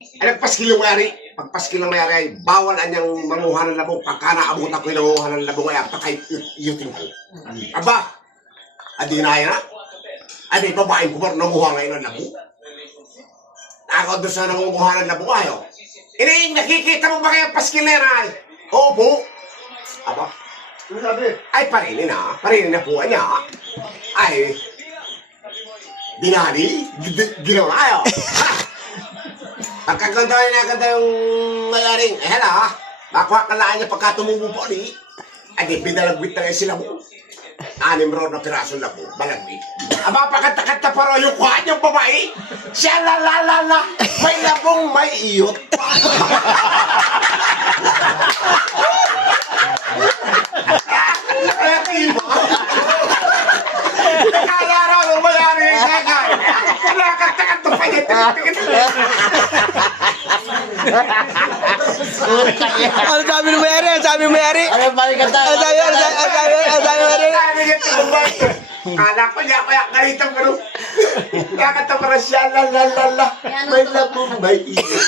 Ay, nagpaskil yung mayari. Pagpaskil ng mayari ay bawal anyang manguha ng labong. Pagka naabot ako yung nanguha ng labong ay apakayutin ko. Aba, adi na yan na. Adi, babaeng kumar, nanguha ngayon ng labong. Ako doon sa nanguha ng labong ayo. Ini, nakikita mo ba kayo paskil na yan ay? Oo po. Aba, ano sabi? Ay, parinin na po niya. Ay, dinadi, ginawa ayo. Pagkaganda yung mayaring, hala, makuha ka lang niya pagka tumubo po ni. Adi, pinalagwit na ngayon sila mo. 6 raw na piraso na po, balagwit. Aba, pakata-kata pa raw yung kuha niyong babae. Siya la, may labong may iyot. Nakala raw ng mayaring kakay. Nakata-kata pa niya. Ano sabi ni Mayari? Ano sabi ni Mayari? Ano ba yung kanta? Ano sabi ni Mayari? Kala ko niya kaya kalitang gano'n. Kakata para siya la, may labong may iyot.